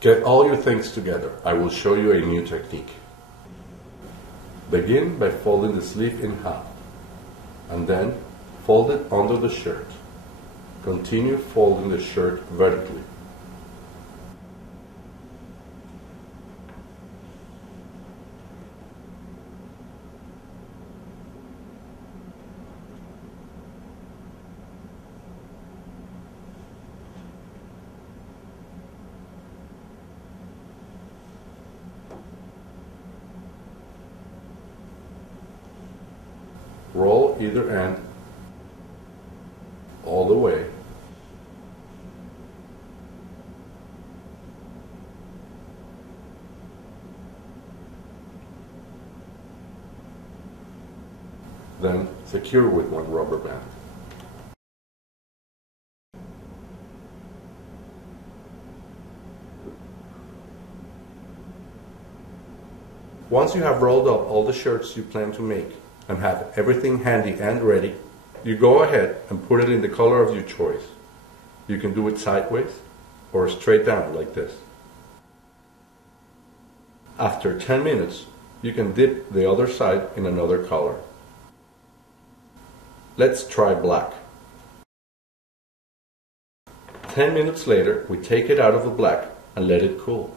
Get all your things together. I will show you a new technique. Begin by folding the sleeve in half and then fold it under the shirt. Continue folding the shirt vertically. Roll either end all the way. Then secure with one rubber band. Once you have rolled up all the shirts you plan to make and have everything handy and ready, you go ahead and put it in the color of your choice. You can do it sideways or straight down like this. After 10 minutes, you can dip the other side in another color. Let's try black. 10 minutes later, we take it out of the black and let it cool.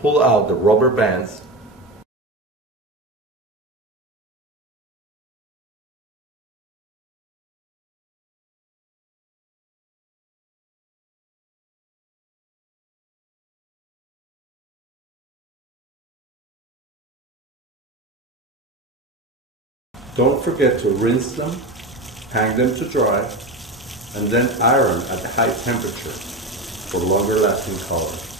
Pull out the rubber bands . Don't forget to rinse them, hang them to dry, and then iron at a high temperature for longer lasting color.